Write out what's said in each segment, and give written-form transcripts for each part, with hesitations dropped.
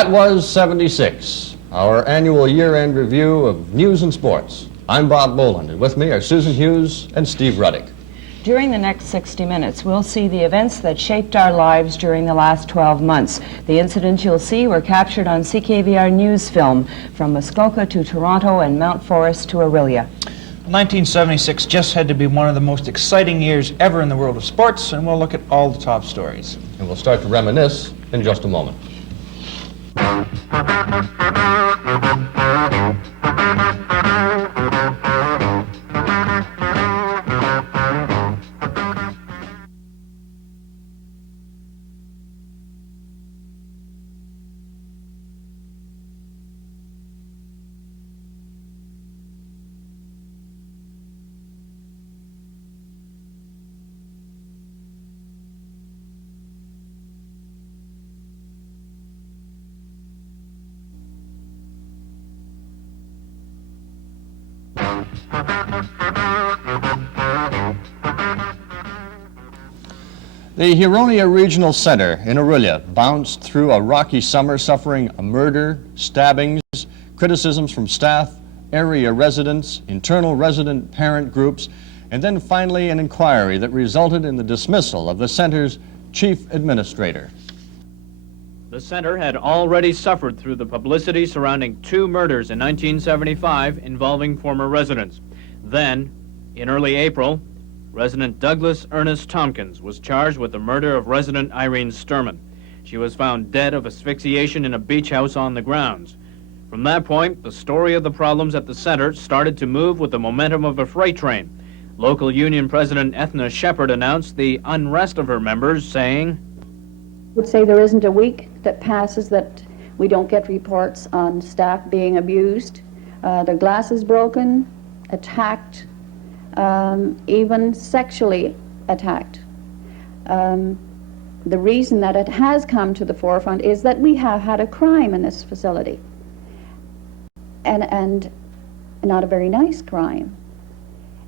That was 76, our annual year-end review of news and sports. I'm Bob Boland, and with me are Susan Hughes and Steve Ruddick. During the next 60 minutes, we'll see the events that shaped our lives during the last 12 months. The incidents you'll see were captured on CKVR news film from Muskoka to Toronto and Mount Forest to Orillia. 1976 just had to be one of the most exciting years ever in the world of sports, and we'll look at all the top stories. And we'll start to reminisce in just a moment. The Huronia Regional Center in Orillia bounced through a rocky summer, suffering a murder, stabbings, criticisms from staff, area residents, internal resident parent groups, and then finally an inquiry that resulted in the dismissal of the center's chief administrator. The center had already suffered through the publicity surrounding 2 murders in 1975 involving former residents. Then, in early April, resident Douglas Ernest Tompkins was charged with the murder of resident Irene Sturman. She was found dead of asphyxiation in a beach house on the grounds. From that point, the story of the problems at the center started to move with the momentum of a freight train. Local union president Ethna Shepard announced the unrest of her members, saying, I would say there isn't a week that passes that we don't get reports on staff being abused, their glasses broken, attacked, even sexually attacked. The reason that it has come to the forefront is that we have had a crime in this facility, and not a very nice crime.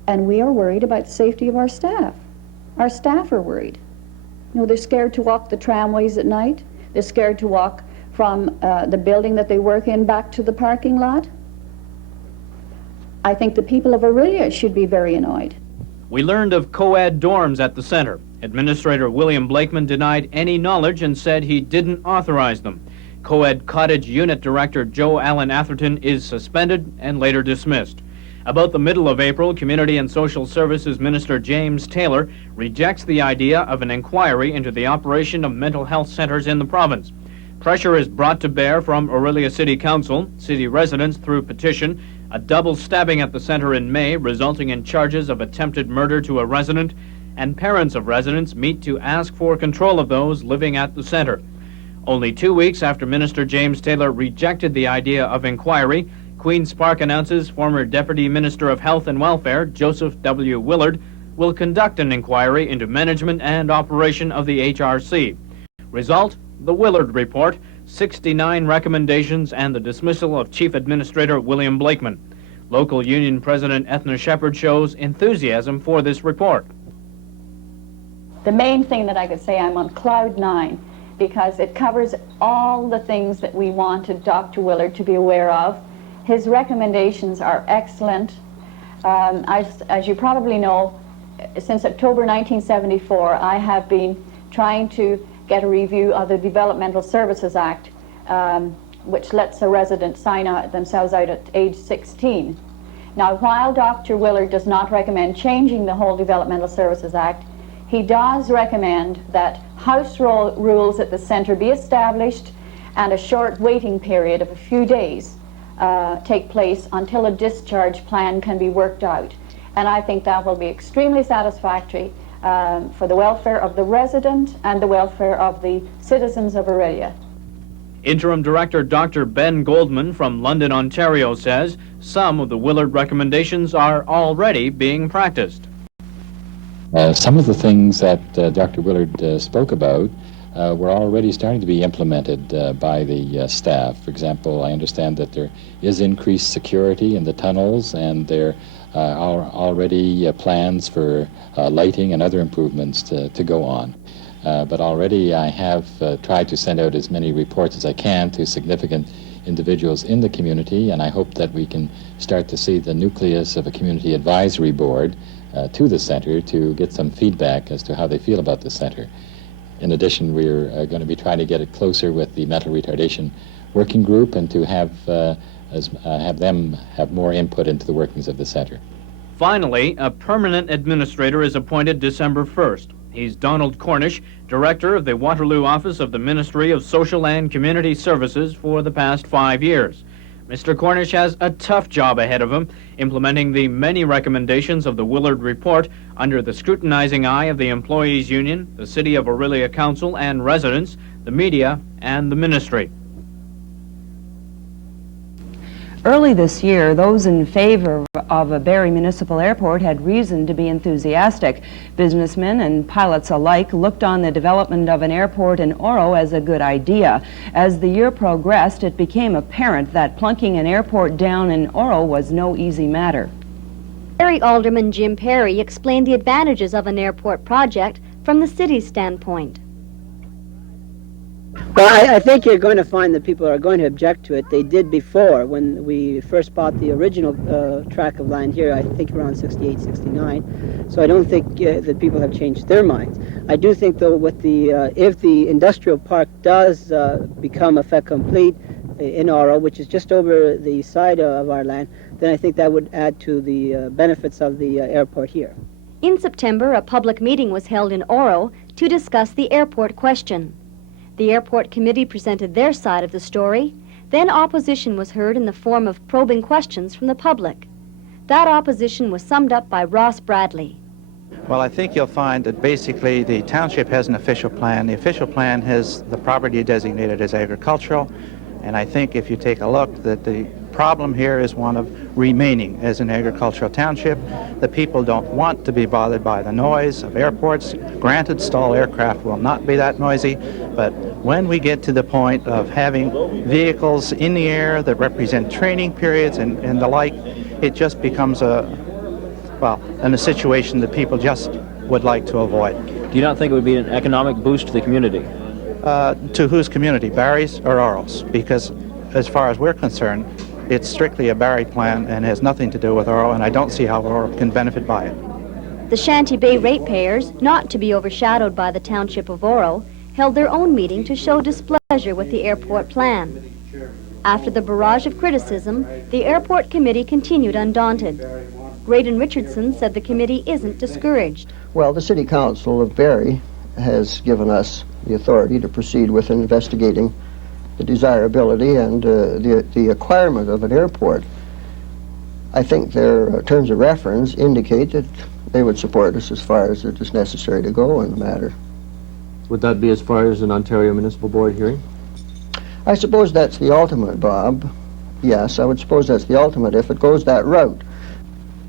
And we are worried about the safety of our staff. Our staff are worried. You know, they're scared to walk the tramways at night. They're scared to walk from the building that they work in back to the parking lot. I think the people of Orillia should be very annoyed. We learned of co-ed dorms at the center. Administrator William Blakeman denied any knowledge and said he didn't authorize them. Co-ed cottage unit director Joe Allen Atherton is suspended and later dismissed. About the middle of April, Community and Social Services Minister James Taylor rejects the idea of an inquiry into the operation of mental health centers in the province. Pressure is brought to bear from Orillia City Council, city residents through petition, a double stabbing at the center in May resulting in charges of attempted murder to a resident, and parents of residents meet to ask for control of those living at the center. Only 2 weeks after Minister James Taylor rejected the idea of inquiry, Queen's Park announces former Deputy Minister of Health and Welfare, Joseph W. Willard, will conduct an inquiry into management and operation of the HRC. Result, the Willard Report, 69 recommendations, and the dismissal of Chief Administrator William Blakeman. Local union president Ethna Shepard shows enthusiasm for this report. The main thing that I could say, I'm on cloud 9, because it covers all the things that we wanted Dr. Willard to be aware of. His recommendations are excellent. As you probably know, since October 1974, I have been trying to get a review of the Developmental Services Act, which lets a resident sign themselves out at age 16. Now, while Dr. Willard does not recommend changing the whole Developmental Services Act, he does recommend that house rules at the center be established and a short waiting period of a few days take place until a discharge plan can be worked out. And I think that will be extremely satisfactory for the welfare of the resident and the welfare of the citizens of Orillia. Interim Director Dr. Ben Goldman from London, Ontario says some of the Willard recommendations are already being practiced. Some of the things that Dr. Willard spoke about were already starting to be implemented by the staff. For example, I understand that there is increased security in the tunnels, and there are already plans for lighting and other improvements to go on. But already I have tried to send out as many reports as I can to significant individuals in the community, and I hope that we can start to see the nucleus of a community advisory board to the center to get some feedback as to how they feel about the center. In addition, we're going to be trying to get it closer with the mental retardation working group and to have them have more input into the workings of the center. Finally, a permanent administrator is appointed December 1st. He's Donald Cornish, director of the Waterloo office of the Ministry of Social and Community Services for the past 5 years. Mr. Cornish has a tough job ahead of him, implementing the many recommendations of the Willard Report under the scrutinizing eye of the Employees Union, the City of Orillia Council and residents, the media, and the ministry. Early this year, those in favor of a Barrie Municipal Airport had reason to be enthusiastic. Businessmen and pilots alike looked on the development of an airport in Oro as a good idea. As the year progressed, it became apparent that plunking an airport down in Oro was no easy matter. Barrie Alderman Jim Perry explained the advantages of an airport project from the city's standpoint. Well, I think you're going to find that people are going to object to it. They did before, when we first bought the original tract of land here, I think around 68, 69. So I don't think that people have changed their minds. I do think, though, with if the industrial park does become a fait complete in Oro, which is just over the side of our land, then I think that would add to the benefits of the airport here. In September, a public meeting was held in Oro to discuss the airport question. The airport committee presented their side of the story. Then opposition was heard in the form of probing questions from the public. That opposition was summed up by Ross Bradley. Well, I think you'll find that basically the township has an official plan. The official plan has the property designated as agricultural, and I think if you take a look that the problem here is one of remaining as an agricultural township. The people don't want to be bothered by the noise of airports. Granted, stall aircraft will not be that noisy, but when we get to the point of having vehicles in the air that represent training periods and the like, it just becomes a situation that people just would like to avoid. Do you not think it would be an economic boost to the community? To whose community, Barrie's or Oral's? Because as far as we're concerned, it's strictly a Barrie plan and has nothing to do with Oro, and I don't see how Oro can benefit by it. The Shanty Bay ratepayers, not to be overshadowed by the township of Oro, held their own meeting to show displeasure with the airport plan. After the barrage of criticism, the airport committee continued undaunted. Graydon Richardson said the committee isn't discouraged. Well, the City Council of Barrie has given us the authority to proceed with investigating the desirability and the acquirement of an airport. I think their terms of reference indicate that they would support us as far as it is necessary to go in the matter. Would that be as far as an Ontario Municipal Board hearing? I suppose that's the ultimate, Bob. Yes, I would suppose that's the ultimate if it goes that route.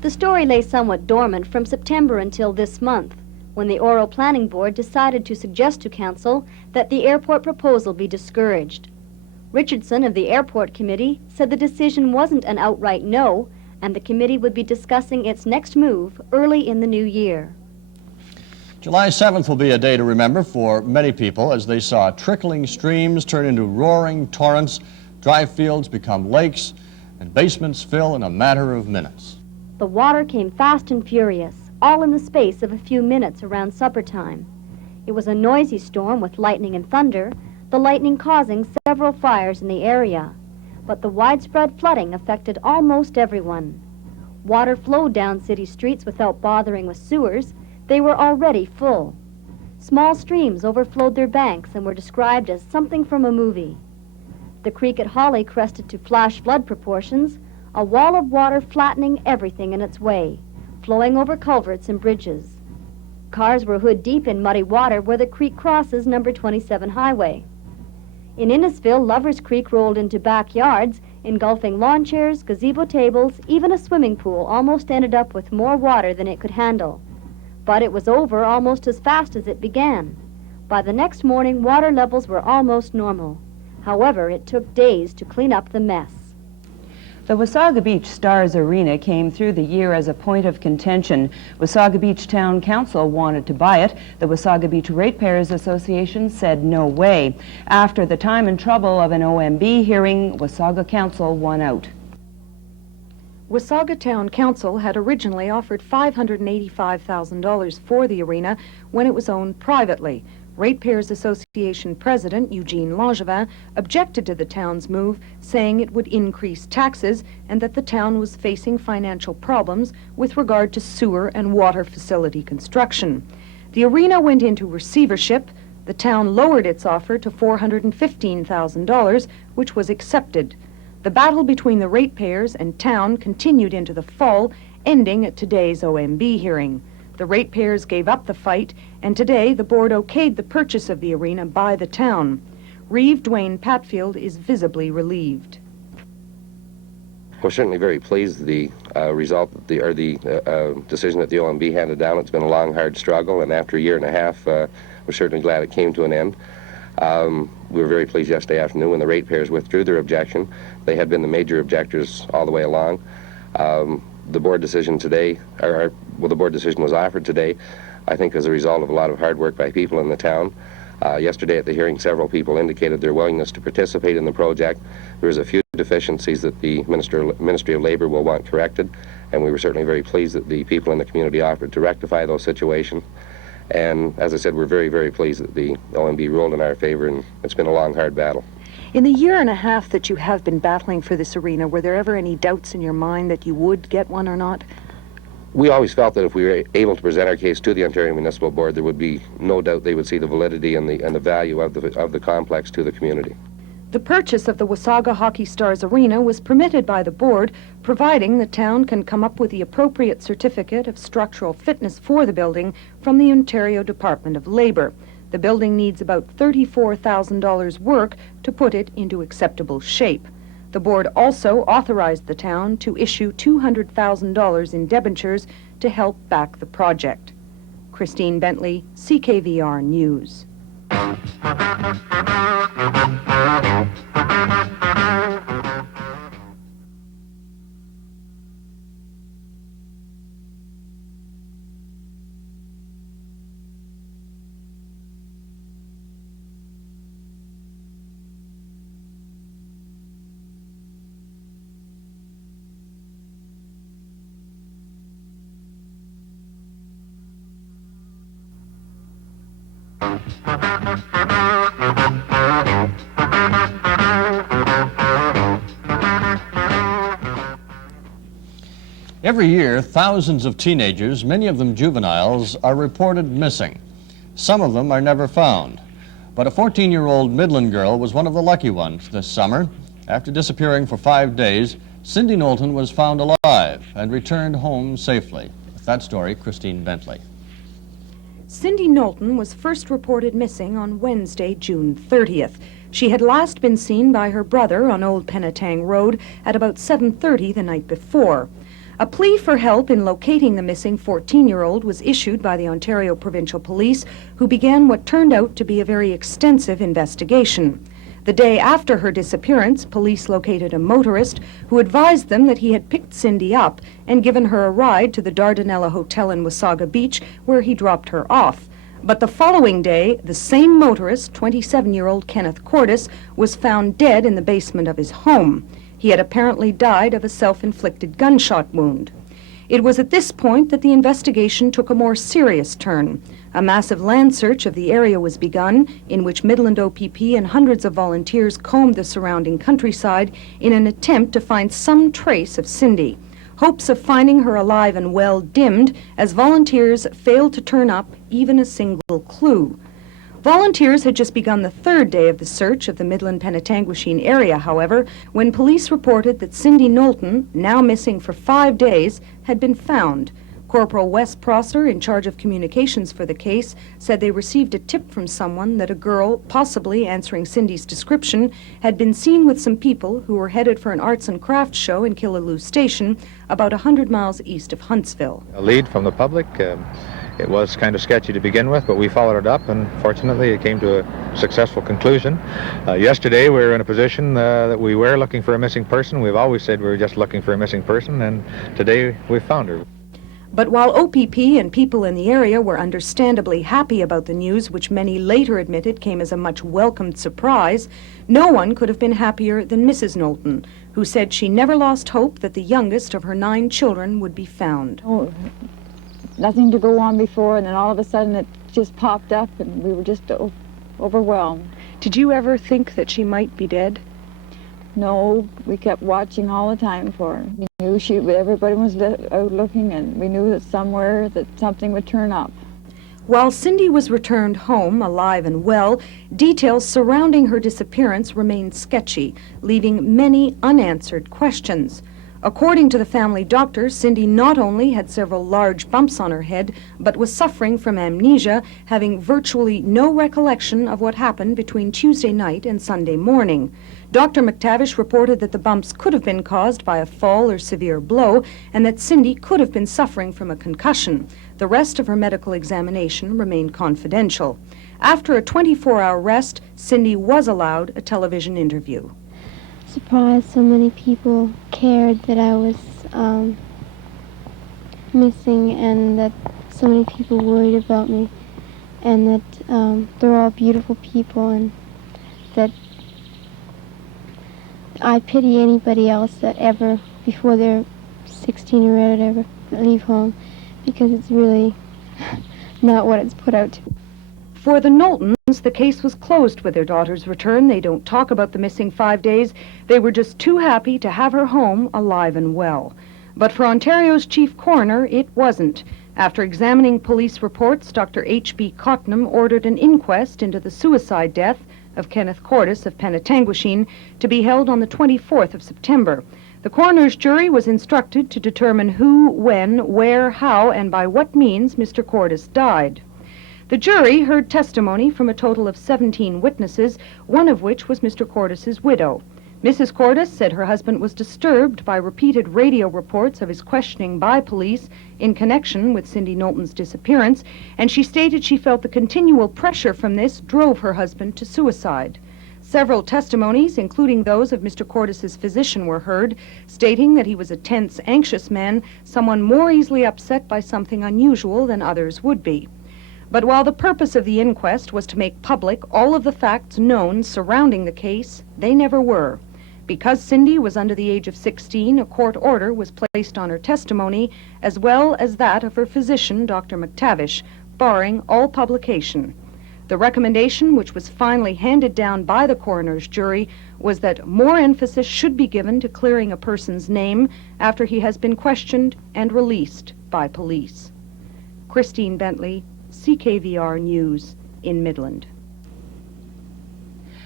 The story lay somewhat dormant from September until this month, when the Oro Planning Board decided to suggest to Council that the airport proposal be discouraged. Richardson of the Airport Committee said the decision wasn't an outright no, and the committee would be discussing its next move early in the new year. July 7th will be a day to remember for many people as they saw trickling streams turn into roaring torrents, dry fields become lakes, and basements fill in a matter of minutes. The water came fast and furious, all in the space of a few minutes around supper time. It was a noisy storm with lightning and thunder, the lightning causing several fires in the area. But the widespread flooding affected almost everyone. Water flowed down city streets without bothering with sewers. They were already full. Small streams overflowed their banks and were described as something from a movie. The creek at Holly crested to flash flood proportions, a wall of water flattening everything in its way, flowing over culverts and bridges. Cars were hood-deep in muddy water where the creek crosses number 27 highway. In Innisfil, Lover's Creek rolled into backyards, engulfing lawn chairs, gazebo tables, even a swimming pool almost ended up with more water than it could handle. But it was over almost as fast as it began. By the next morning, water levels were almost normal. However, it took days to clean up the mess. The Wasaga Beach Stars Arena came through the year as a point of contention. Wasaga Beach Town Council wanted to buy it. The Wasaga Beach Ratepayers Association said no way. After the time and trouble of an OMB hearing, Wasaga Council won out. Wasaga Town Council had originally offered $585,000 for the arena when it was owned privately. Ratepayers Association President Eugene Langevin objected to the town's move, saying it would increase taxes and that the town was facing financial problems with regard to sewer and water facility construction. The arena went into receivership. The town lowered its offer to $415,000, which was accepted. The battle between the ratepayers and town continued into the fall, ending at today's OMB hearing. The ratepayers gave up the fight, and today the board okayed the purchase of the arena by the town. Reeve Dwayne Patfield is visibly relieved. We're certainly very pleased with the result, the decision that the OMB handed down. It's been a long, hard struggle, and after a year and a half, we're certainly glad it came to an end. We were very pleased yesterday afternoon when the ratepayers withdrew their objection. They had been the major objectors all the way along. The board decision today, the board decision was offered today, I think as a result of a lot of hard work by people in the town. Yesterday at the hearing, several people indicated their willingness to participate in the project. There was a few deficiencies that the Ministry of Labor will want corrected, and we were certainly very pleased that the people in the community offered to rectify those situations. And as I said, we're very, very pleased that the OMB ruled in our favor, and it's been a long, hard battle. In the year and a half that you have been battling for this arena, were there ever any doubts in your mind that you would get one or not? We always felt that if we were able to present our case to the Ontario Municipal Board, there would be no doubt they would see the validity and the value of the complex to the community. The purchase of the Wasaga Hockey Stars Arena was permitted by the board, providing the town can come up with the appropriate certificate of structural fitness for the building from the Ontario Department of Labor. The building needs about $34,000 work to put it into acceptable shape. The board also authorized the town to issue $200,000 in debentures to help back the project. Christine Bentley, CKVR News. Every year, thousands of teenagers, many of them juveniles, are reported missing. Some of them are never found. But a 14-year-old Midland girl was one of the lucky ones this summer. After disappearing for 5 days, Cindy Knowlton was found alive and returned home safely. With that story, Christine Bentley. Cindy Knowlton was first reported missing on Wednesday, June 30th. She had last been seen by her brother on Old Penetang Road at about 7:30 the night before. A plea for help in locating the missing 14-year-old was issued by the Ontario Provincial Police, who began what turned out to be a very extensive investigation. The day after her disappearance, police located a motorist who advised them that he had picked Cindy up and given her a ride to the Dardanella Hotel in Wasaga Beach, where he dropped her off. But the following day, the same motorist, 27-year-old Kenneth Cordis, was found dead in the basement of his home. He had apparently died of a self-inflicted gunshot wound. It was at this point that the investigation took a more serious turn. A massive land search of the area was begun, in which Midland OPP and hundreds of volunteers combed the surrounding countryside in an attempt to find some trace of Cindy. Hopes of finding her alive and well dimmed as volunteers failed to turn up even a single clue. Volunteers had just begun the third day of the search of the Midland Penetanguishene area, however, when police reported that Cindy Knowlton, now missing for 5 days, had been found. Corporal Wes Prosser, in charge of communications for the case, said they received a tip from someone that a girl, possibly answering Cindy's description, had been seen with some people who were headed for an arts and crafts show in Killaloe Station, about 100 miles east of Huntsville. A lead from the public It was kind of sketchy to begin with, but we followed it up, and fortunately it came to a successful conclusion. Yesterday we were in a position that we were looking for a missing person. We've always said we were just looking for a missing person, and today we found her. But while OPP and people in the area were understandably happy about the news, which many later admitted came as a much welcomed surprise, no one could have been happier than Mrs. Knowlton, who said she never lost hope that the youngest of her 9 children would be found. Oh, nothing to go on before, and then all of a sudden it just popped up, and we were just overwhelmed. Did you ever think that she might be dead? No, we kept watching all the time for her. We knew everybody was out looking, and we knew that somewhere that something would turn up. While Cindy was returned home, alive and well, details surrounding her disappearance remained sketchy, leaving many unanswered questions. According to the family doctor, Cindy not only had several large bumps on her head, but was suffering from amnesia, having virtually no recollection of what happened between Tuesday night and Sunday morning. Dr. McTavish reported that the bumps could have been caused by a fall or severe blow, and that Cindy could have been suffering from a concussion. The rest of her medical examination remained confidential. After a 24-hour rest, Cindy was allowed a television interview. Surprised so many people cared that I was missing, and that so many people worried about me, and that they're all beautiful people, and that I pity anybody else that ever, before they're 16 or whatever, leave home, because it's really not what it's put out to be. For the Knowltons, the case was closed with their daughter's return. They don't talk about the missing 5 days. They were just too happy to have her home alive and well. But for Ontario's chief coroner, it wasn't. After examining police reports, Dr. H.B. Cottenham ordered an inquest into the suicide death of Kenneth Cordes of Penetanguishene to be held on the 24th of September. The coroner's jury was instructed to determine who, when, where, how, and by what means Mr. Cordes died. The jury heard testimony from a total of 17 witnesses, one of which was Mr. Cordes's widow. Mrs. Cordes said her husband was disturbed by repeated radio reports of his questioning by police in connection with Cindy Knowlton's disappearance, and she stated she felt the continual pressure from this drove her husband to suicide. Several testimonies, including those of Mr. Cordes's physician, were heard, stating that he was a tense, anxious man, someone more easily upset by something unusual than others would be. But while the purpose of the inquest was to make public all of the facts known surrounding the case, they never were. Because Cindy was under the age of 16, a court order was placed on her testimony, as well as that of her physician, Dr. McTavish, barring all publication. The recommendation, which was finally handed down by the coroner's jury, was that more emphasis should be given to clearing a person's name after he has been questioned and released by police. Christine Bentley, CKVR News in Midland.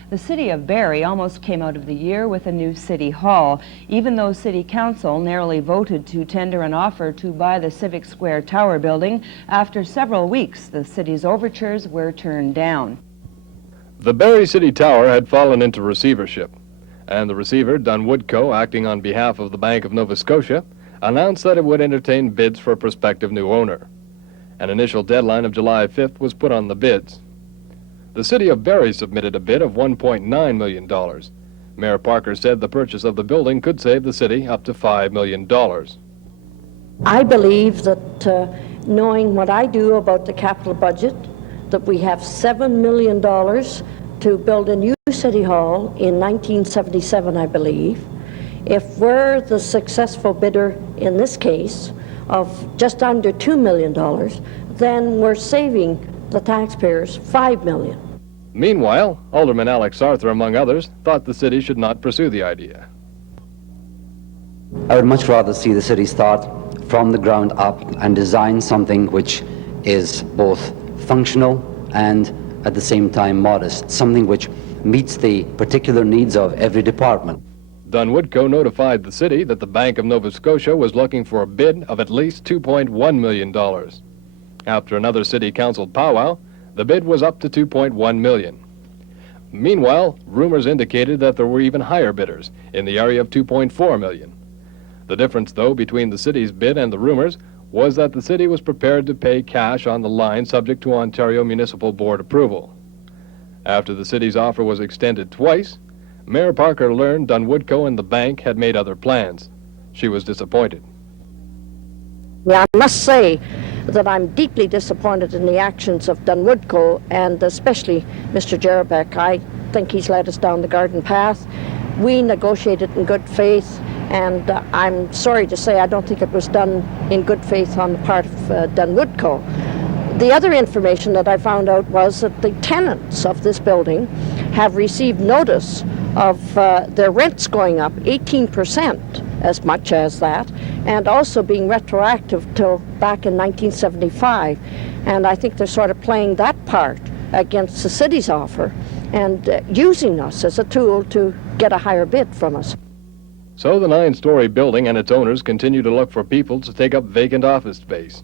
The city of Barrie almost came out of the year with a new city hall, even though City Council narrowly voted to tender an offer to buy the Civic Square Tower building. After several weeks, the city's overtures were turned down. The Barrie City Tower had fallen into receivership, and the receiver, Dunwoodco, acting on behalf of the Bank of Nova Scotia, announced that it would entertain bids for a prospective new owner. An initial deadline of July 5th was put on the bids. The city of Barrie submitted a bid of $1.9 million. Mayor Parker said the purchase of the building could save the city up to $5 million. I believe that knowing what I do about the capital budget, that we have $7 million to build a new city hall in 1977, I believe. If we're the successful bidder in this case of just under $2 million, then we're saving the taxpayers $5 million. Meanwhile, Alderman Alex Arthur, among others, thought the city should not pursue the idea. I would much rather see the city start from the ground up and design something which is both functional and at the same time modest, something which meets the particular needs of every department. Dunwoodco notified the city that the Bank of Nova Scotia was looking for a bid of at least $2.1 million. After another city council powwow, the bid was up to $2.1 million. Meanwhile, rumors indicated that there were even higher bidders in the area of $2.4 million. The difference, though, between the city's bid and the rumors was that the city was prepared to pay cash on the line subject to Ontario Municipal Board approval. After the city's offer was extended twice, Mayor Parker learned Dunwoodco and the bank had made other plans. She was disappointed. Yeah, I must say that I'm deeply disappointed in the actions of Dunwoodco and especially Mr. Jerabek. I think he's led us down the garden path. We negotiated in good faith, and I'm sorry to say I don't think it was done in good faith on the part of Dunwoodco. The other information that I found out was that the tenants of this building have received notice of their rents going up 18%, as much as that, and also being retroactive till back in 1975. And I think they're sort of playing that part against the city's offer and using us as a tool to get a higher bid from us. So the 9-story building and its owners continue to look for people to take up vacant office space,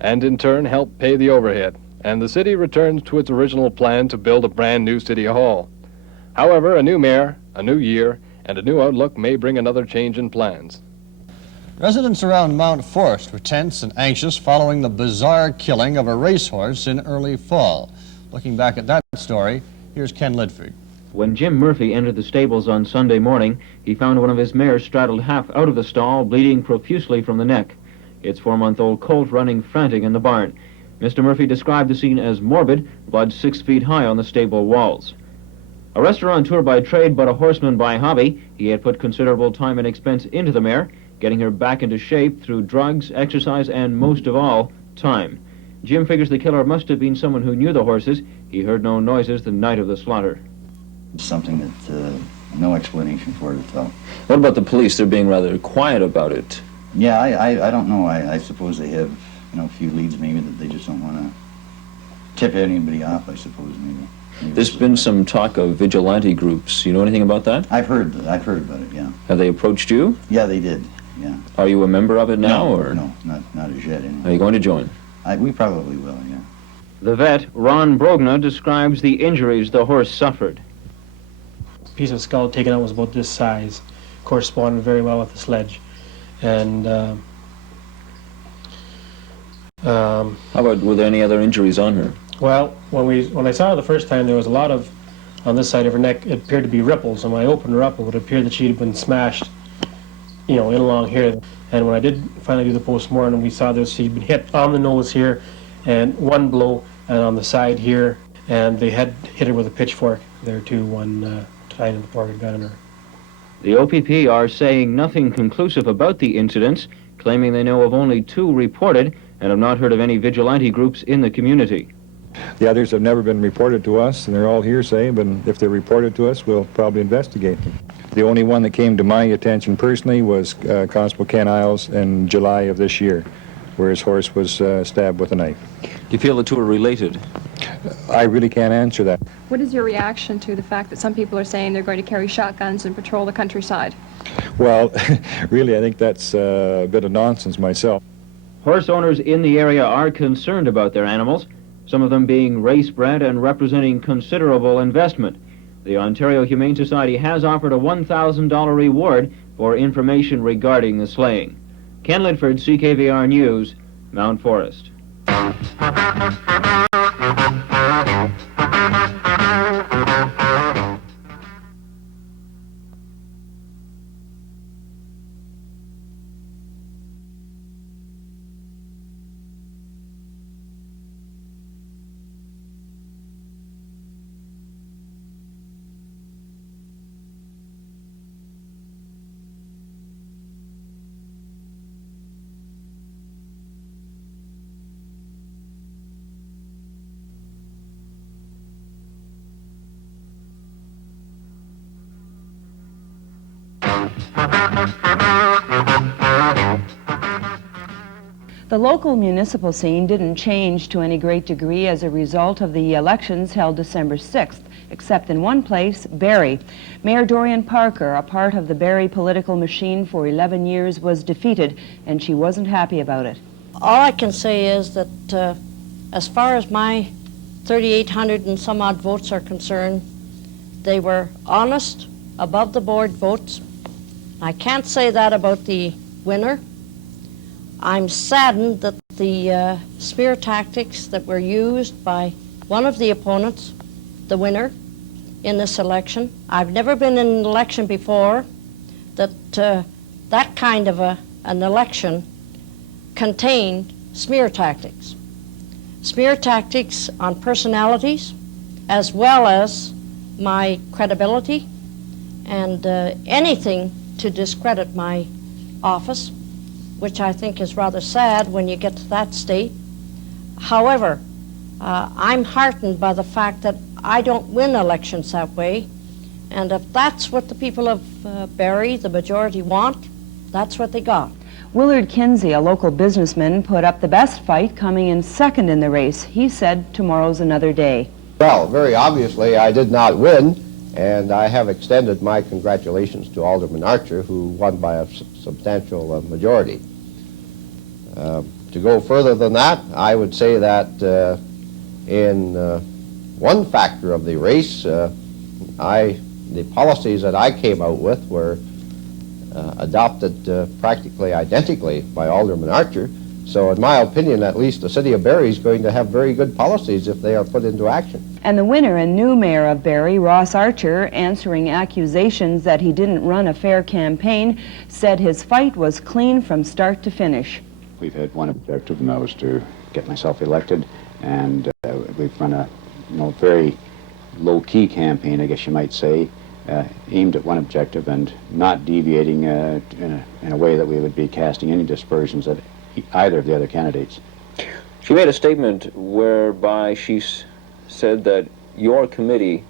and in turn help pay the overhead, and the city returns to its original plan to build a brand new city hall. However, a new mayor, a new year, and a new outlook may bring another change in plans. Residents around Mount Forest were tense and anxious following the bizarre killing of a racehorse in early fall. Looking back at that story, here's Ken Lidford. When Jim Murphy entered the stables on Sunday morning, he found one of his mares straddled half out of the stall, bleeding profusely from the neck. Its 4-month-old colt running frantic in the barn. Mr. Murphy described the scene as morbid, blood 6 feet high on the stable walls. A restaurateur by trade but a horseman by hobby, he had put considerable time and expense into the mare, getting her back into shape through drugs, exercise, and most of all, time. Jim figures the killer must have been someone who knew the horses. He heard no noises the night of the slaughter. Something that no explanation for it at all. What about the police? They're being rather quiet about it. Yeah, I don't know. I suppose they have, a few leads maybe that they just don't want to tip anybody off, I suppose, maybe. There's been some talk of vigilante groups. You know anything about that? I've heard about it, yeah. Have they approached you? Yeah, they did, yeah. Are you a member of it now, or? No, not as yet, anyway. Are you going to join? We probably will, yeah. The vet, Ron Brogna, describes the injuries the horse suffered. A piece of skull taken out was about this size, corresponded very well with the sledge. And how about, were there any other injuries on her? Well, when I saw her the first time, there was a lot of, on this side of her neck, it appeared to be ripples, and when I opened her up, it would appear that she had been smashed, in along here. And when I did finally do the post-mortem, we saw that she'd been hit on the nose here, and one blow, and on the side here, and they had hit her with a pitchfork there too, one time in the pork had got in her. The OPP are saying nothing conclusive about the incidents, claiming they know of only 2 reported and have not heard of any vigilante groups in the community. The others have never been reported to us, and they're all hearsay, but if they're reported to us, we'll probably investigate them. The only one that came to my attention personally was Constable Ken Isles in July of this year, where his horse was stabbed with a knife. Do you feel the 2 are related? I really can't answer that. What is your reaction to the fact that some people are saying they're going to carry shotguns and patrol the countryside? Well, really, I think that's a bit of nonsense myself. Horse owners in the area are concerned about their animals, some of them being race-bred and representing considerable investment. The Ontario Humane Society has offered a $1,000 reward for information regarding the slaying. Ken Lidford, CKVR News, Mount Forest. The local municipal scene didn't change to any great degree as a result of the elections held December 6th, except in one place, Barrie. Mayor Dorian Parker, a part of the Barrie political machine for 11 years, was defeated, and she wasn't happy about it. All I can say is that as far as my 3,800 and some odd votes are concerned, they were honest, above-the-board votes. I can't say that about the winner. I'm saddened that the smear tactics that were used by one of the opponents, the winner in this election. I've never been in an election before that that kind of an election contained smear tactics. Smear tactics on personalities, as well as my credibility, and anything to discredit my office, which I think is rather sad when you get to that state. However, I'm heartened by the fact that I don't win elections that way, and if that's what the people of Barrie, the majority, want, that's what they got. Willard Kinsey, a local businessman, put up the best fight, coming in second in the race. He said tomorrow's another day. Well, very obviously I did not win, and I have extended my congratulations to Alderman Archer, who won by a substantial majority. To go further than that, I would say that in one factor of the race, the policies that I came out with were adopted practically identically by Alderman Archer. So in my opinion, at least, the city of Barrie is going to have very good policies if they are put into action. And the winner and new mayor of Barrie, Ross Archer, answering accusations that he didn't run a fair campaign, said his fight was clean from start to finish. We've had one objective, and that was to get myself elected, and we've run a very low-key campaign, I guess you might say, aimed at one objective and not deviating in a way that we would be casting any dispersions at either of the other candidates. She made a statement whereby she said that your committee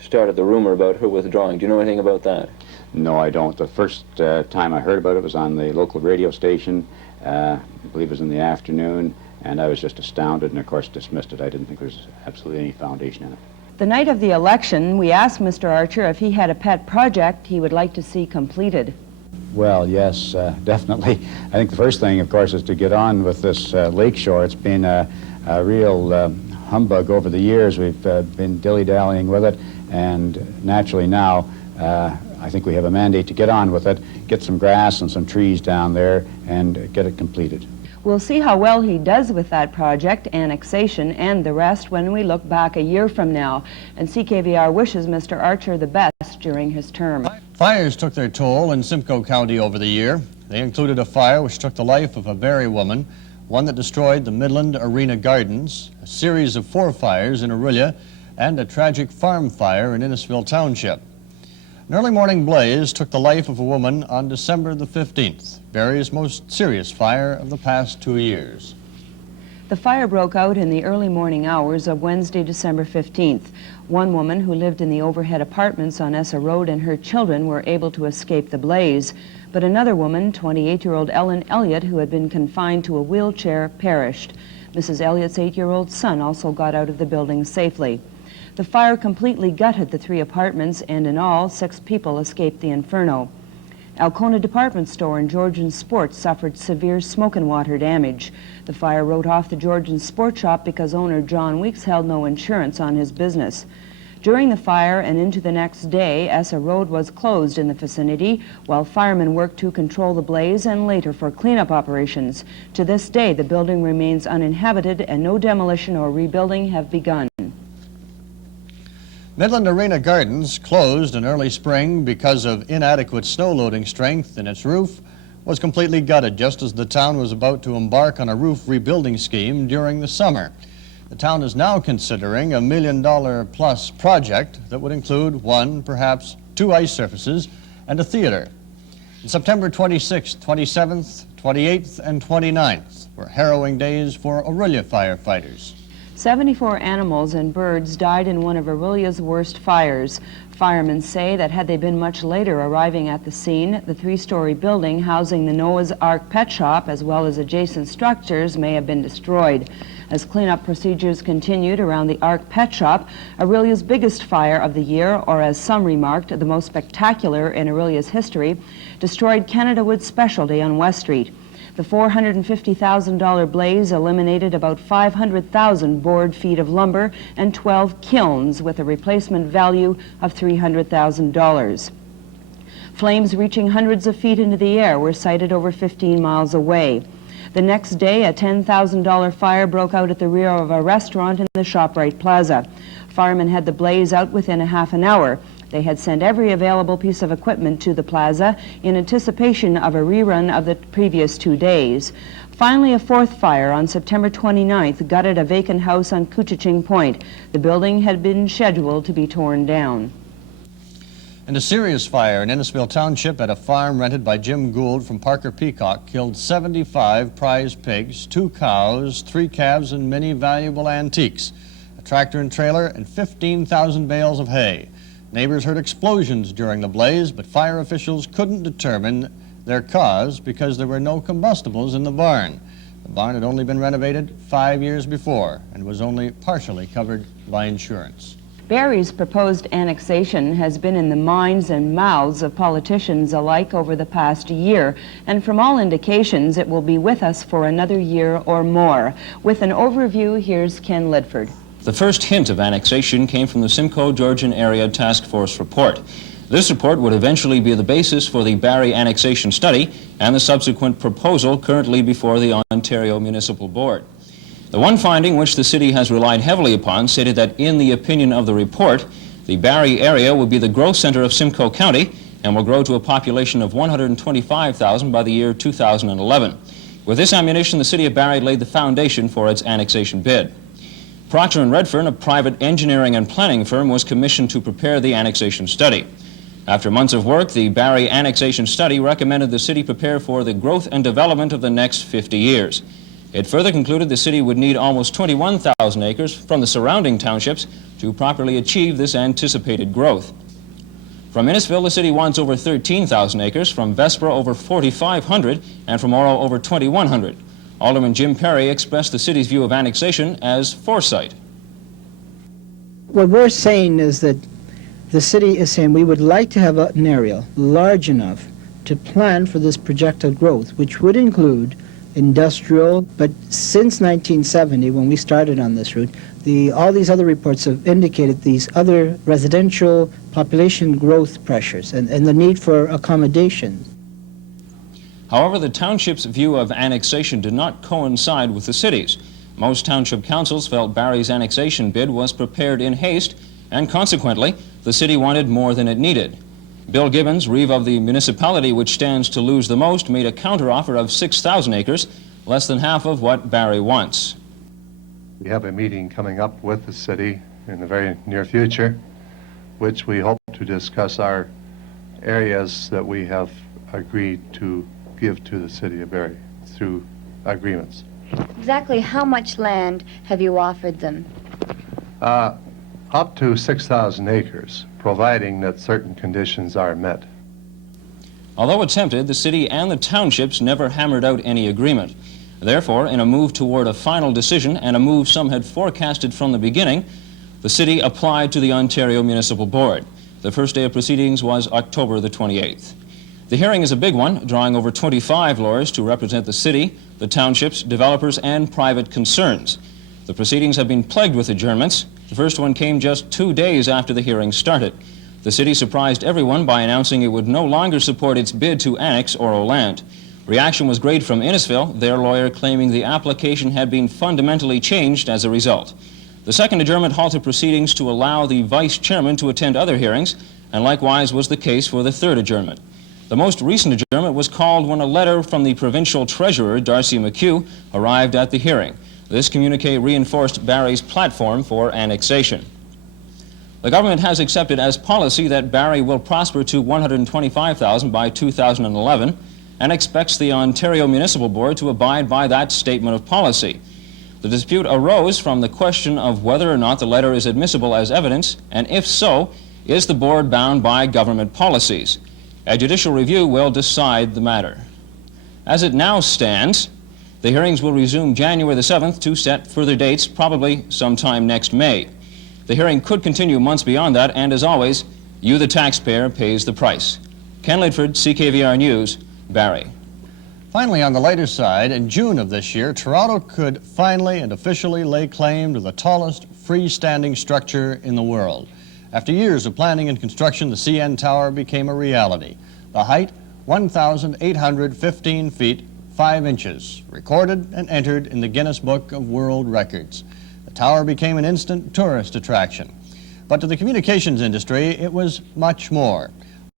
started the rumor about her withdrawing. Do you know anything about that? No, I don't. The first time I heard about it was on the local radio station. I believe it was in the afternoon, and I was just astounded and, of course, dismissed it. I didn't think there was absolutely any foundation in it. The night of the election, we asked Mr. Archer if he had a pet project he would like to see completed. Well, yes, definitely. I think the first thing, of course, is to get on with this lakeshore. It's been a real humbug over the years. We've been dilly-dallying with it, and naturally now I think we have a mandate to get on with it, get some grass and some trees down there, and get it completed. We'll see how well he does with that project, annexation, and the rest when we look back a year from now. And CKVR wishes Mr. Archer the best during his term. Fires took their toll in Simcoe County over the year. They included a fire which took the life of a Barrie woman, one that destroyed the Midland Arena Gardens, a series of 4 fires in Orillia, and a tragic farm fire in Innisfil Township. An early morning blaze took the life of a woman on December the 15th, Barrie's most serious fire of the past 2 years. The fire broke out in the early morning hours of Wednesday, December 15th. One woman who lived in the overhead apartments on Essa Road and her children were able to escape the blaze, but another woman, 28-year-old Ellen Elliott, who had been confined to a wheelchair, perished. Mrs. Elliott's 8-year-old son also got out of the building safely. The fire completely gutted the 3 apartments, and in all, 6 people escaped the inferno. Alcona Department Store and Georgian Sports suffered severe smoke and water damage. The fire wrote off the Georgian Sport Shop because owner John Weeks held no insurance on his business. During the fire and into the next day, Essa Road was closed in the vicinity while firemen worked to control the blaze and later for cleanup operations. To this day, the building remains uninhabited and no demolition or rebuilding have begun. Midland Arena Gardens, closed in early spring because of inadequate snow loading strength in its roof, was completely gutted just as the town was about to embark on a roof rebuilding scheme during the summer. The town is now considering a $1 million+ project that would include 1, perhaps 2 ice surfaces and a theater. On September 26th, 27th, 28th, and 29th were harrowing days for Orillia firefighters. 74 animals and birds died in one of Orillia's worst fires. Firemen say that had they been much later arriving at the scene, the 3-story building housing the Noah's Ark pet shop as well as adjacent structures may have been destroyed. As cleanup procedures continued around the Ark pet shop, Orillia's biggest fire of the year, or as some remarked, the most spectacular in Orillia's history, destroyed Canada Wood Specialty on West Street. The $450,000 blaze eliminated about 500,000 board feet of lumber and 12 kilns with a replacement value of $300,000. Flames reaching hundreds of feet into the air were sighted over 15 miles away. The next day, a $10,000 fire broke out at the rear of a restaurant in the ShopRite Plaza. Firemen had the blaze out within a half an hour. They had sent every available piece of equipment to the plaza in anticipation of a rerun of the previous 2 days. Finally, a fourth fire on September 29th gutted a vacant house on Couchiching Point. The building had been scheduled to be torn down. And a serious fire in Innisfil Township at a farm rented by Jim Gould from Parker Peacock killed 75 prize pigs, 2 cows, 3 calves, and many valuable antiques, a tractor and trailer, and 15,000 bales of hay. Neighbors heard explosions during the blaze, but fire officials couldn't determine their cause because there were no combustibles in the barn. The barn had only been renovated 5 years before and was only partially covered by insurance. Barrie's proposed annexation has been in the minds and mouths of politicians alike over the past year, and from all indications it will be with us for another year or more. With an overview, here's Ken Ledford. The first hint of annexation came from the Simcoe Georgian Area Task Force report. This report would eventually be the basis for the Barrie annexation study and the subsequent proposal currently before the Ontario Municipal Board. The one finding which the city has relied heavily upon stated that in the opinion of the report, the Barrie area will be the growth center of Simcoe County and will grow to a population of 125,000 by the year 2011. With this ammunition, the city of Barrie laid the foundation for its annexation bid. Procter & Redfern, a private engineering and planning firm, was commissioned to prepare the annexation study. After months of work, the Barrie annexation study recommended the city prepare for the growth and development of the next 50 years. It further concluded the city would need almost 21,000 acres from the surrounding townships to properly achieve this anticipated growth. From Innisfil, the city wants over 13,000 acres, from Vespera over 4,500, and from Oro over 2,100. Alderman Jim Perry expressed the city's view of annexation as foresight. What we're saying is that the city is saying we would like to have an area large enough to plan for this projected growth, which would include industrial, but since 1970, when we started on this route, all these other reports have indicated these other residential population growth pressures and the need for accommodation. However, the township's view of annexation did not coincide with the city's. Most township councils felt Barrie's annexation bid was prepared in haste, and consequently, the city wanted more than it needed. Bill Gibbons, reeve of the municipality which stands to lose the most, made a counteroffer of 6,000 acres, less than half of what Barrie wants. We have a meeting coming up with the city in the very near future, which we hope to discuss our areas that we have agreed to give to the city of Barrie through agreements. Exactly how much land have you offered them? Up to 6,000 acres, providing that certain conditions are met. Although attempted, the city and the townships never hammered out any agreement. Therefore, in a move toward a final decision, and a move some had forecasted from the beginning, the city applied to the Ontario Municipal Board. The first day of proceedings was October the 28th. The hearing is a big one, drawing over 25 lawyers to represent the city, the townships, developers, and private concerns. The proceedings have been plagued with adjournments. The first one came just 2 days after the hearing started. The city surprised everyone by announcing it would no longer support its bid to annex Oro land. Reaction was great from Innisfil, their lawyer claiming the application had been fundamentally changed as a result. The second adjournment halted proceedings to allow the vice chairman to attend other hearings, and likewise was the case for the third adjournment. The most recent adjournment was called when a letter from the provincial treasurer, Darcy McHugh, arrived at the hearing. This communique reinforced Barrie's platform for annexation. The government has accepted as policy that Barrie will prosper to 125,000 by 2011 and expects the Ontario Municipal Board to abide by that statement of policy. The dispute arose from the question of whether or not the letter is admissible as evidence, and if so, is the board bound by government policies? A judicial review will decide the matter. As it now stands, the hearings will resume January the 7th to set further dates, probably sometime next May. The hearing could continue months beyond that, and as always, you, the taxpayer, pays the price. Ken Lidford, CKVR News, Barrie. Finally, on the lighter side, in June of this year, Toronto could finally and officially lay claim to the tallest freestanding structure in the world. After years of planning and construction, the CN Tower became a reality. The height, 1,815 feet, 5 inches, recorded and entered in the Guinness Book of World Records. The tower became an instant tourist attraction. But to the communications industry, it was much more.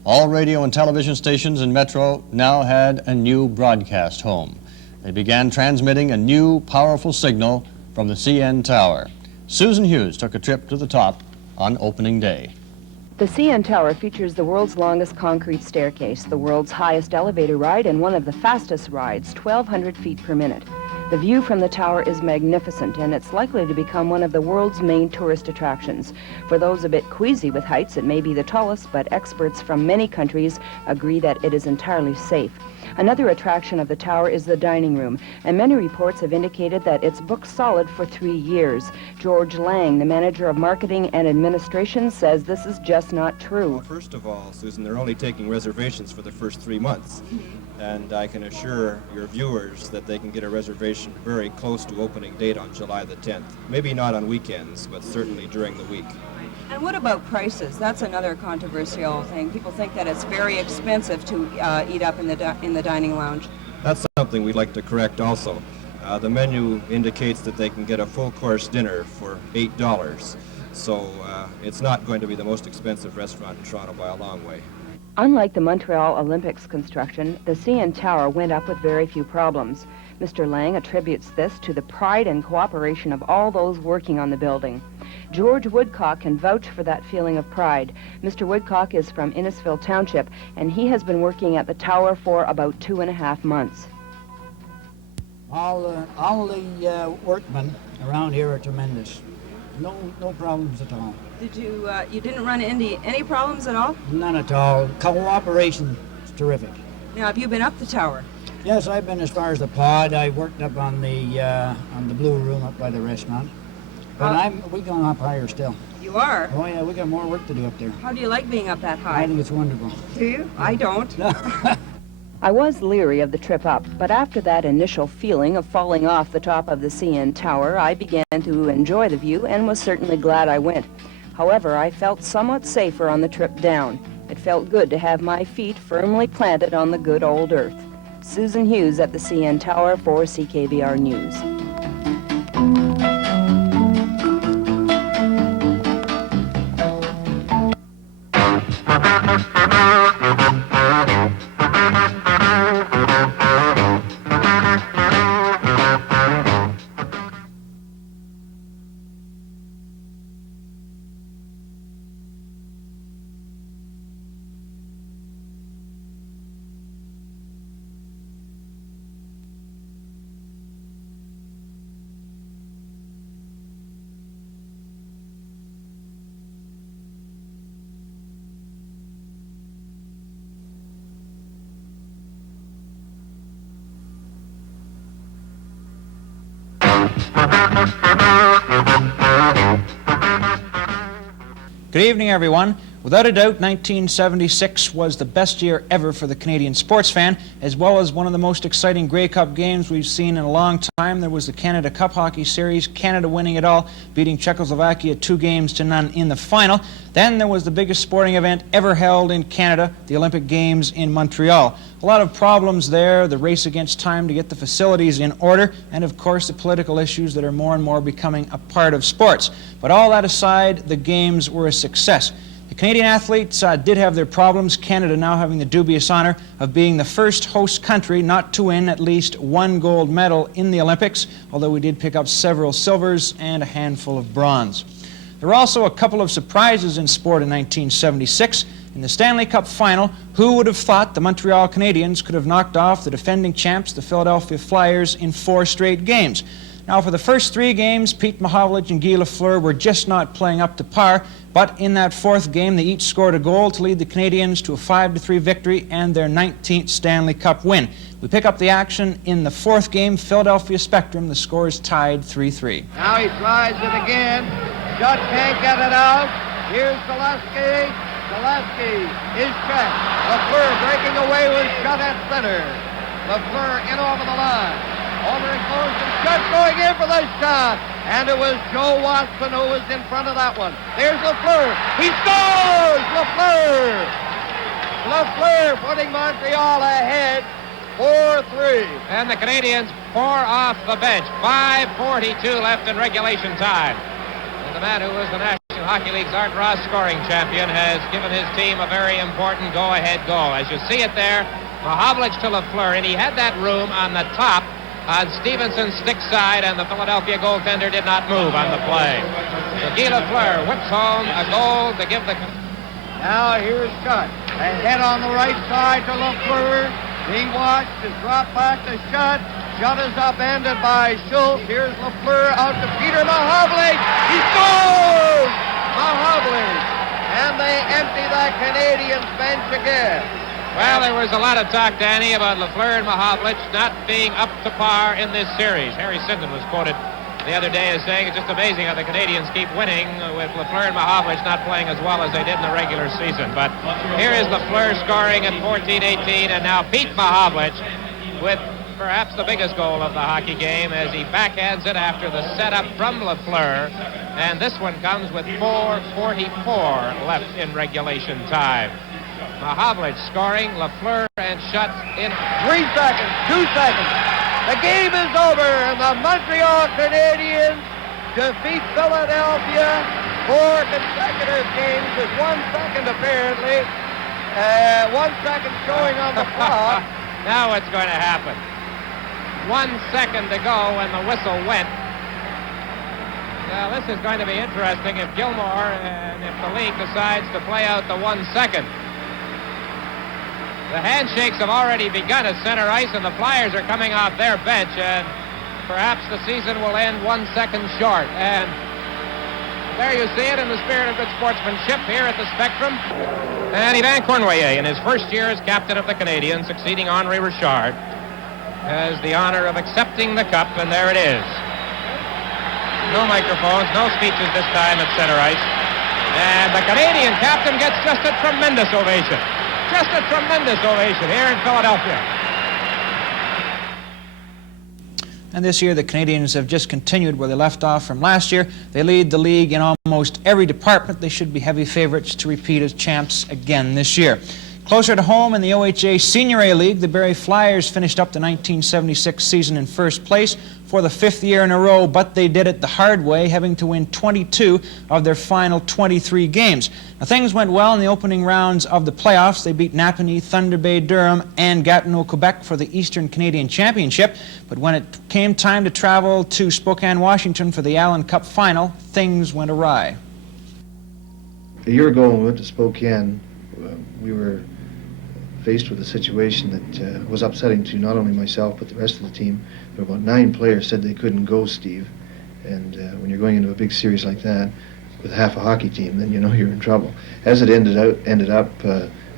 All radio and television stations in Metro now had a new broadcast home. They began transmitting a new, powerful signal from the CN Tower. Susan Hughes took a trip to the top on opening day. The CN Tower features the world's longest concrete staircase, the world's highest elevator ride, and one of the fastest rides, 1,200 feet per minute. The view from the tower is magnificent, and it's likely to become one of the world's main tourist attractions. For those a bit queasy with heights, it may be the tallest, but experts from many countries agree that it is entirely safe. Another attraction of the tower is the dining room, and many reports have indicated that it's booked solid for 3 years. George Lang, the manager of marketing and administration, says this is just not true. Well, first of all, Susan, they're only taking reservations for the first 3 months. And I can assure your viewers that they can get a reservation very close to opening date on July the 10th. Maybe not on weekends, but certainly during the week. And what about prices? That's another controversial thing. People think that it's very expensive to eat up in the dining lounge. That's something we'd like to correct also. The menu indicates that they can get a full-course dinner for $8. So it's not going to be the most expensive restaurant in Toronto by a long way. Unlike the Montreal Olympics construction, the CN Tower went up with very few problems. Mr. Lang attributes this to the pride and cooperation of all those working on the building. George Woodcock can vouch for that feeling of pride. Mr. Woodcock is from Innisfil Township, and he has been working at the tower for about 2.5 months. All the workmen around here are tremendous. No problems at all. Did you didn't run into any problems at all? None at all. Cooperation is terrific. Now, have you been up the tower? Yes, I've been as far as the pod. I worked up on the Blue Room up by the restaurant. But we're going up higher still. You are? Oh yeah, we got more work to do up there. How do you like being up that high? I think it's wonderful. Do you? I don't. I was leery of the trip up, but after that initial feeling of falling off the top of the CN Tower, I began to enjoy the view and was certainly glad I went. However, I felt somewhat safer on the trip down. It felt good to have my feet firmly planted on the good old earth. Susan Hughes at the CN Tower for CKVR News. Good evening, everyone. Without a doubt, 1976 was the best year ever for the Canadian sports fan, as well as one of the most exciting Grey Cup games we've seen in a long time. There was the Canada Cup Hockey Series, Canada winning it all, beating Czechoslovakia 2-0 in the final. Then there was the biggest sporting event ever held in Canada, the Olympic Games in Montreal. A lot of problems there, the race against time to get the facilities in order, and of course the political issues that are more and more becoming a part of sports. But all that aside, the Games were a success. The Canadian athletes did have their problems, Canada now having the dubious honor of being the first host country not to win at least one gold medal in the Olympics, although we did pick up several silvers and a handful of bronze. There were also a couple of surprises in sport in 1976. In the Stanley Cup final, who would have thought the Montreal Canadiens could have knocked off the defending champs, the Philadelphia Flyers, in 4 straight games? Now, for the first 3 games, Pete Mahovlich and Guy Lafleur were just not playing up to par, but in that 4th game, they each scored a goal to lead the Canadiens to a 5-3 victory and their 19th Stanley Cup win. We pick up the action in the 4th game, Philadelphia Spectrum. The score is tied 3-3. Now he tries it again. Judd can't get it out. Here's Gillespie. Gillespie is checked. Lafleur breaking away with Judd at center. Lafleur in over the line. Over it goes, and Judd going in for the shot. And it was Joe Watson who was in front of that one. There's Lafleur. He scores! Lafleur! Lafleur putting Montreal ahead 4-3 3. And the Canadians pour off the bench. 5:42 left in regulation time. And the man who was the National Hockey League's Art Ross scoring champion has given his team a very important go-ahead goal. As you see it there, Mahovlich to Lafleur, and he had that room on the top on Stevenson's stick side, and the Philadelphia goaltender did not move on the play. So Guy Lafleur whips home a goal to give the... Now here's Schutt. A head on the right side to Lafleur. He watched and dropped back to Schutt. Schutt is upended by Schultz. Here's Lafleur out to Peter Mahovlich. He scores! Mahovlich. And they empty that Canadiens bench again. Well, there was a lot of talk, Danny, about Lafleur and Mahovlich not being up to par in this series. Harry Sinden was quoted the other day as saying it's just amazing how the Canadians keep winning with Lafleur and Mahovlich not playing as well as they did in the regular season. But here is Lafleur scoring at 14-18, and now Pete Mahovlich with perhaps the biggest goal of the hockey game as he backhands it after the setup from Lafleur. And this one comes with 4:44 left in regulation time. Mahovlich scoring, Lafleur and Schutt in 3 seconds, 2 seconds. The game is over, and the Montreal Canadiens defeat Philadelphia 4 consecutive games with 1 second apparently. 1 second showing on the clock. Now what's going to happen? 1 second to go when the whistle went. Now this is going to be interesting if Gilmore and if the league decides to play out the 1 second. The handshakes have already begun at center ice, and the Flyers are coming off their bench, and perhaps the season will end 1 second short. And there you see it in the spirit of good sportsmanship here at the Spectrum. And Yvan Cournoyer, in his first year as captain of the Canadiens, succeeding Henri Richard, has the honor of accepting the cup, and there it is. No microphones, no speeches this time at center ice. And the Canadian captain gets just a tremendous ovation. Just a tremendous ovation here in Philadelphia. And this year, the Canadians have just continued where they left off from last year. They lead the league in almost every department. They should be heavy favorites to repeat as champs again this year. Closer to home in the OHA Senior A League, the Barrie Flyers finished up the 1976 season in first place for the 5th year in a row, but they did it the hard way, having to win 22 of their final 23 games. Now, things went well in the opening rounds of the playoffs. They beat Napanee, Thunder Bay, Durham, and Gatineau, Quebec for the Eastern Canadian Championship. But when it came time to travel to Spokane, Washington for the Allen Cup final, things went awry. A year ago when we went to Spokane, we were faced with a situation that was upsetting to not only myself but the rest of the team. There were about 9 players said they couldn't go, Steve. And when you're going into a big series like that with half a hockey team, then you know you're in trouble. As it ended up,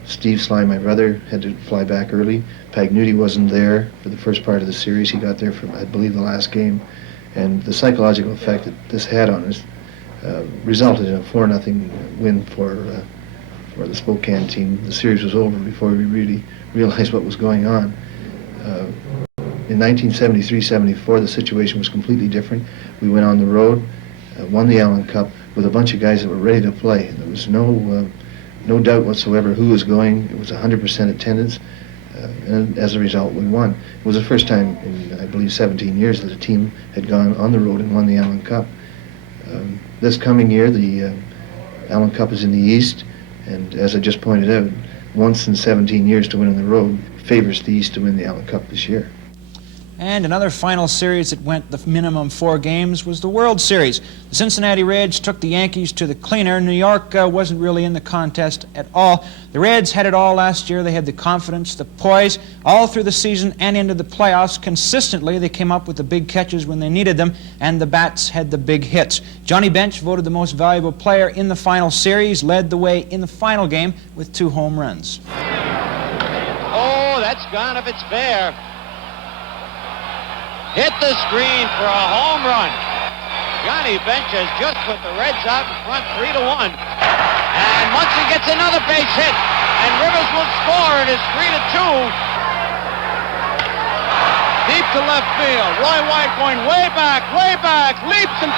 Steve Sly, my brother, had to fly back early. Pagnuti wasn't there for the first part of the series. He got there for, I believe, the last game. And the psychological effect that this had on us resulted in a 4-0 win for the Spokane team. The series was over before we really realized what was going on. In 1973-74, the situation was completely different. We went on the road, won the Allen Cup with a bunch of guys that were ready to play. There was no doubt whatsoever who was going. It was 100% attendance, and as a result, we won. It was the first time in, I believe, 17 years that a team had gone on the road and won the Allen Cup. This coming year, the Allen Cup is in the East, and as I just pointed out, once in 17 years to win on the road favors the East to win the Allen Cup this year. And another final series that went the minimum 4 games was the World Series. The Cincinnati Reds took the Yankees to the cleaner. New York wasn't really in the contest at all. The Reds had it all last year. They had the confidence, the poise, all through the season and into the playoffs. Consistently, they came up with the big catches when they needed them, and the bats had the big hits. Johnny Bench, voted the most valuable player in the final series, led the way in the final game with 2 home runs. Oh, that's gone if it's fair. Hit the screen for a home run. Johnny Bench has just put the Reds out in front 3-1. And Munson gets another base hit. And Rivers will score. It is 3-2. Deep to left field. Roy White going way back, leaps and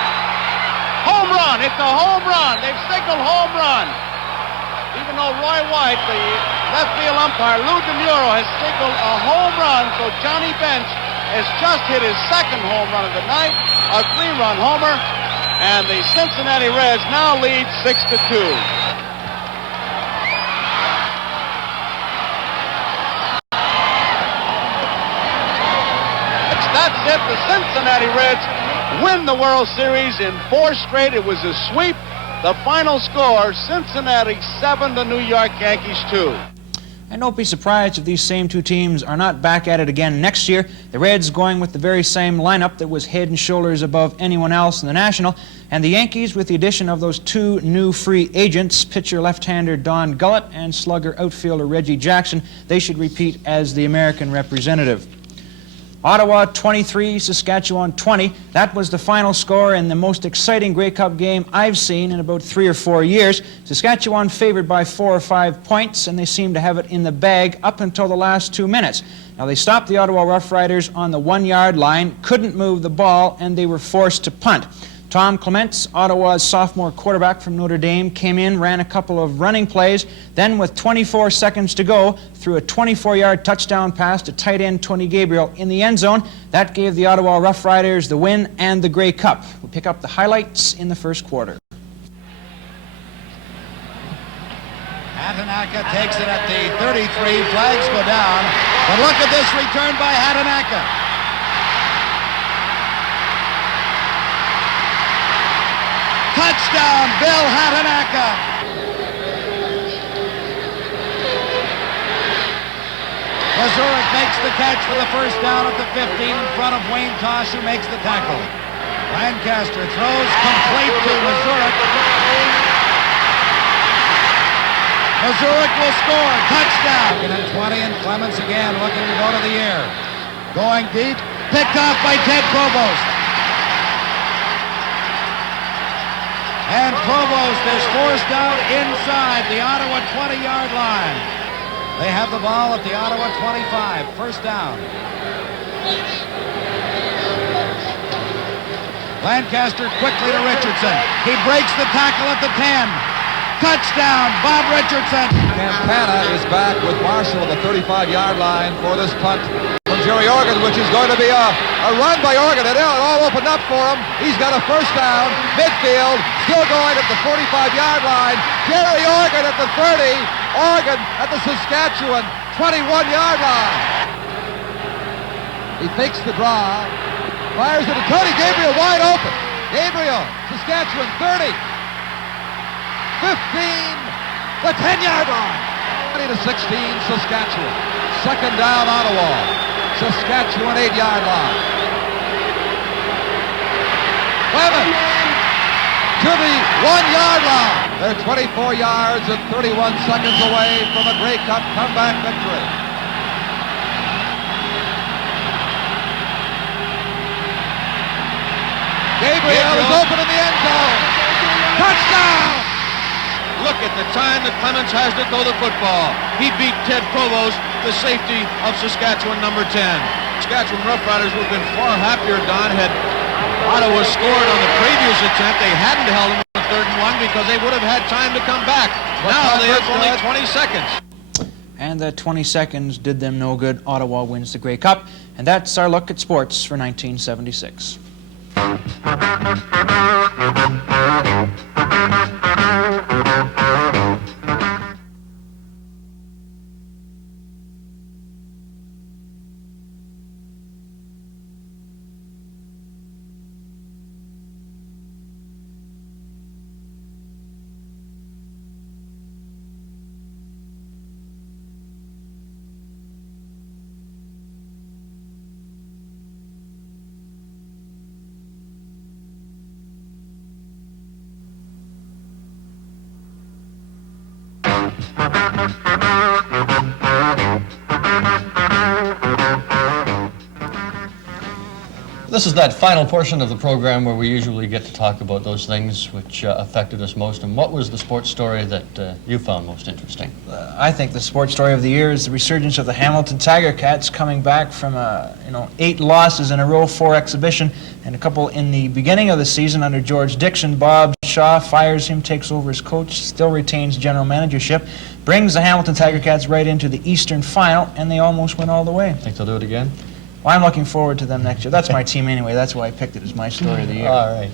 home run. It's a home run. They've signaled home run. Even though Roy White, the Left field umpire Lou DeMuro has signaled a home run, so Johnny Bench has just hit his second home run of the night, a 3-run homer, and the Cincinnati Reds now lead 6-2. That's it. The Cincinnati Reds win the World Series in 4 straight. It was a sweep. The final score, Cincinnati 7, the New York Yankees 2. And don't be surprised if these same two teams are not back at it again next year. The Reds going with the very same lineup that was head and shoulders above anyone else in the National, and the Yankees with the addition of those 2 new free agents, pitcher left-hander Don Gullett and slugger outfielder Reggie Jackson. They should repeat as the American representative. Ottawa 23, Saskatchewan 20. That was the final score in the most exciting Grey Cup game I've seen in about 3 or 4 years. Saskatchewan favored by 4 or 5 points, and they seemed to have it in the bag up until the last 2 minutes. Now, they stopped the Ottawa Rough Riders on the 1-yard line, couldn't move the ball, and they were forced to punt. Tom Clements, Ottawa's sophomore quarterback from Notre Dame, came in, ran a couple of running plays, then with 24 seconds to go, threw a 24-yard touchdown pass to tight end Tony Gabriel in the end zone. That gave the Ottawa Rough Riders the win and the Grey Cup. We'll pick up the highlights in the first quarter. Hatanaka takes it at the 33. Flags go down. But look at this return by Hatanaka. Touchdown, Bill Hatanaka. Mazurek makes the catch for the first down at the 15 in front of Wayne Tosh, who makes the tackle. Lancaster throws complete to Mazurek. Mazurek will score. Touchdown. And 20, and Clements again looking to go to the air. Going deep. Picked off by Ted Provost. And Provost is forced out inside the Ottawa 20-yard line. They have the ball at the Ottawa 25. First down. Lancaster quickly to Richardson. He breaks the tackle at the 10. Touchdown, Bob Richardson. Campana is back with Marshall at the 35-yard line for this punt from Jerry Organ, which is going to be a run by Organ. And it all opened up for him. He's got a first down, midfield, still going at the 45-yard line. Jerry Organ at the 30, Organ at the Saskatchewan 21-yard line. He fakes the draw, fires it to Tony Gabriel wide open. Gabriel, Saskatchewan 30. 15, the 10-yard line. 20 to 16, Saskatchewan. Second down, Ottawa. Saskatchewan 8-yard line. Clemens to the 1-yard line. They're 24 yards and 31 seconds away from a Grey Cup comeback victory. Gabriel is open in the end zone. Touchdown! Look at the time that Clements has to throw the football. He beat Ted Provost, the safety of Saskatchewan, number 10. Saskatchewan Rough Riders would have been far happier, Don, had Ottawa scored on the previous attempt. They hadn't held them on 3rd and 1 because they would have had time to come back. Now they have only 20 seconds. And the 20 seconds did them no good. Ottawa wins the Grey Cup. And that's our look at sports for 1976. This is that final portion of the program where we usually get to talk about those things which affected us most. And what was the sports story that you found most interesting? I think the sports story of the year is the resurgence of the Hamilton Tiger Cats coming back from 8 losses in a row, 4 exhibition, and a couple in the beginning of the season under George Dixon. Bob Shaw fires him, takes over as coach, still retains general managership. brings the Hamilton Tiger Cats right into the Eastern Final, and they almost went all the way. Think they'll do it again? Well, I'm looking forward to them next year. That's my team anyway. That's why I picked it as my story of the year. All right.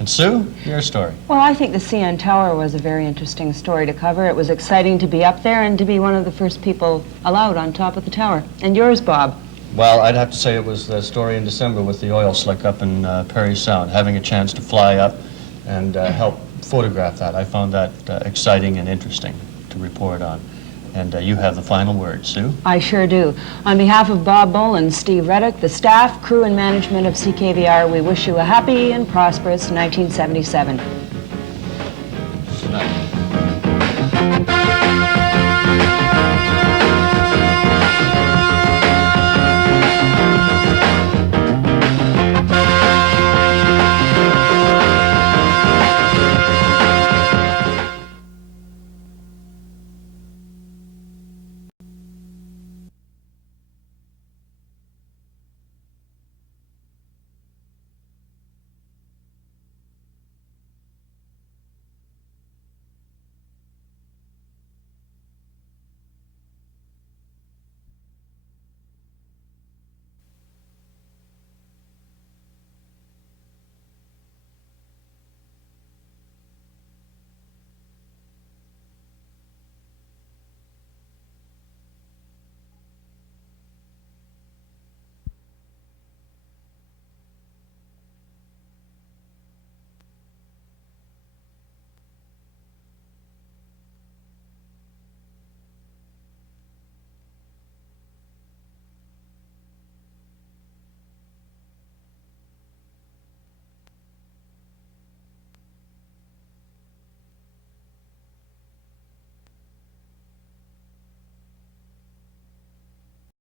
And Sue, your story. Well, I think the CN Tower was a very interesting story to cover. It was exciting to be up there and to be one of the first people allowed on top of the tower. And yours, Bob? Well, I'd have to say it was the story in December with the oil slick up in Perry Sound, having a chance to fly up and help photograph that. I found that exciting and interesting to report on. And you have the final word, Sue. I sure do. On behalf of Bob Bull and Steve Reddick, the staff, crew, and management of CKVR, we wish you a happy and prosperous 1977.